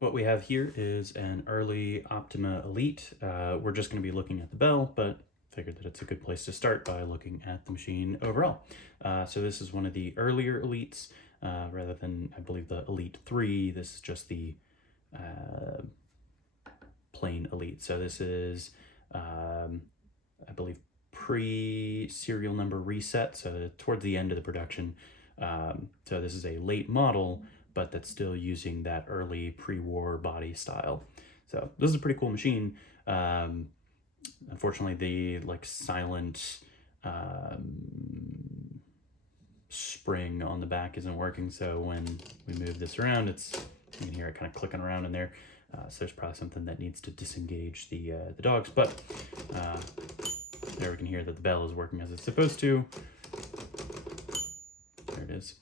What we have here is an early Optima Elite. We're just going to be looking at the bell, but figured that it's a good place to start by looking at the machine overall. So this is one of the earlier Elites, rather than, I believe, the Elite 3. This is just the plain Elite. So this is, I believe, pre-serial number reset, so towards the end of the production. So this is a late model, but that's still using that early pre-war body style. So this is a pretty cool machine. Unfortunately, the silent spring on the back isn't working, so when we move this around, you can hear it kind of clicking around in there. So there's probably something that needs to disengage the dogs, but there we can hear that the bell is working as it's supposed to. There it is.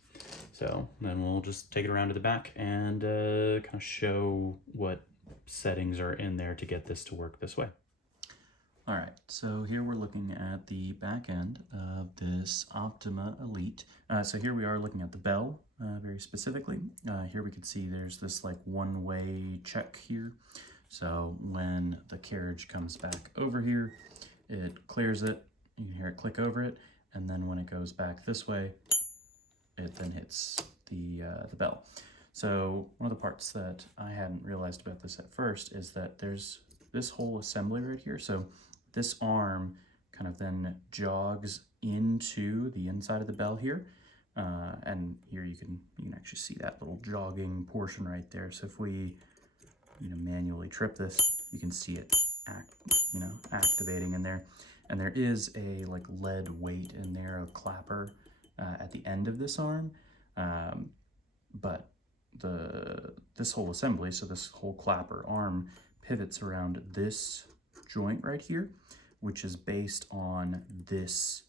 So then we'll just take it around to the back and kind of show what settings are in there to get this to work this way. All right, so here we're looking at the back end of this Optima Elite. So here we are looking at the bell very specifically. Here we can see there's this one-way check here. So when the carriage comes back over here, it clears it, you can hear it click over it, and then when it goes back this way, it then hits the bell. So one of the parts that I hadn't realized about this at first is that there's this whole assembly right here. So this arm kind of then jogs into the inside of the bell here. And here you can actually see that little jogging portion right there. So if we manually trip this, you can see it activating in there. And there is a lead weight in there, a clapper at the end of this arm. But this whole assembly, so this whole clapper arm pivots around this joint right here, which is based on this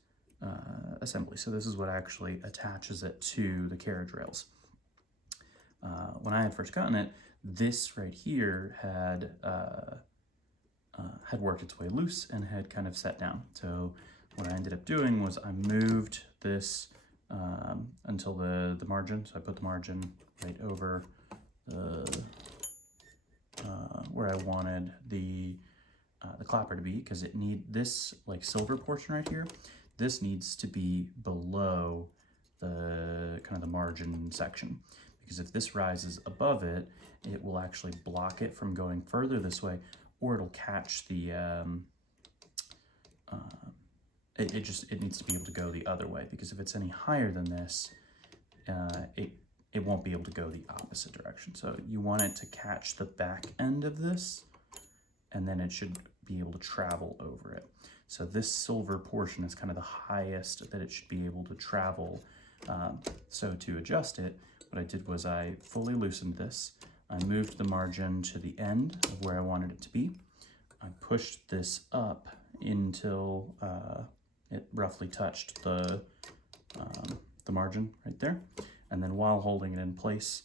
assembly. So this is what actually attaches it to the carriage rails. When I had first gotten it, this right here had worked its way loose and had kind of set down. So what I ended up doing was I moved this until the margin. So I put the margin right over where I wanted the clapper to be, because it this silver portion right here, this needs to be below the kind of the margin section, because if this rises above it, it will actually block it from going further this way, or it'll catch the it needs to be able to go the other way, because if it's any higher than this, it won't be able to go the opposite direction. So you want it to catch the back end of this, and then it should be able to travel over it. So this silver portion is kind of the highest that it should be able to travel. So to adjust it, what I did was I fully loosened this. I moved the margin to the end of where I wanted it to be. I pushed this up until it roughly touched the margin right there. And then while holding it in place,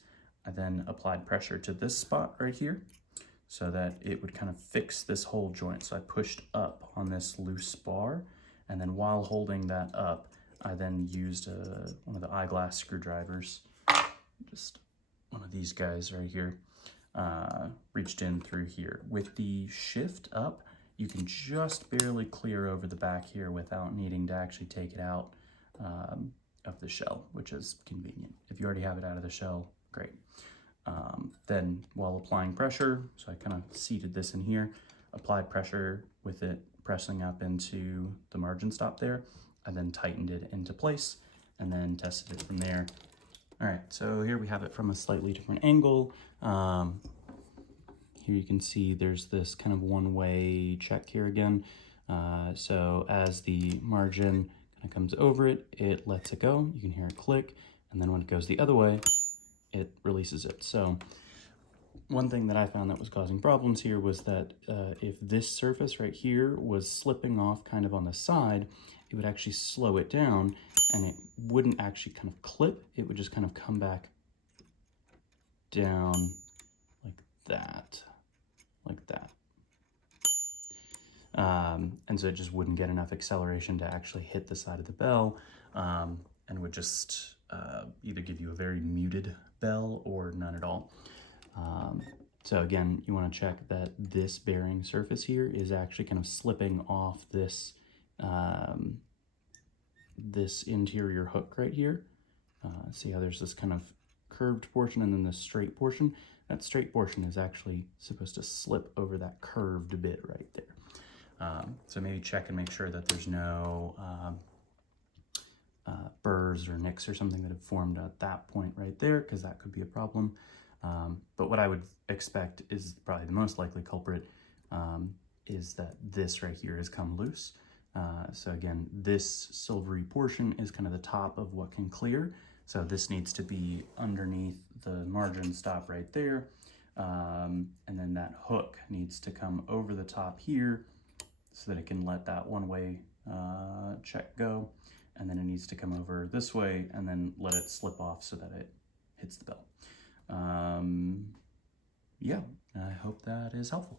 I then applied pressure to this spot right here so that it would kind of fix this whole joint. So I pushed up on this loose bar, and then while holding that up, I then used one of the eyeglass screwdrivers, just one of these guys right here, reached in through here. With the shift up, you can just barely clear over the back here without needing to actually take it out of the shell, which is convenient. If you already have it out of the shell, great. Then while applying pressure, so I kind of seated this in here, applied pressure with it pressing up into the margin stop there, I then tightened it into place and then tested it from there. All right, so here we have it from a slightly different angle. Here you can see there's this kind of one-way check here again. So as the margin kind of comes over it, it lets it go. You can hear it click, and then when it goes the other way, it releases it. So one thing that I found that was causing problems here was that if this surface right here was slipping off kind of on the side, it would actually slow it down, and it wouldn't actually kind of clip. It would just kind of come back down like that. And so it just wouldn't get enough acceleration to actually hit the side of the bell, and would just either give you a very muted bell or none at all. So again, you want to check that this bearing surface here is actually kind of slipping off this this interior hook right here. See how there's this kind of curved portion and then this straight portion? That straight portion is actually supposed to slip over that curved bit right there. So maybe check and make sure that there's no burrs or nicks or something that have formed at that point right there, because that could be a problem. But what I would expect is probably the most likely culprit is that this right here has come loose. So again, this silvery portion is kind of the top of what can clear. So this needs to be underneath the margin stop right there. And then that hook needs to come over the top here so that it can let that one-way check go. And then it needs to come over this way and then let it slip off so that it hits the bell. Yeah, I hope that is helpful.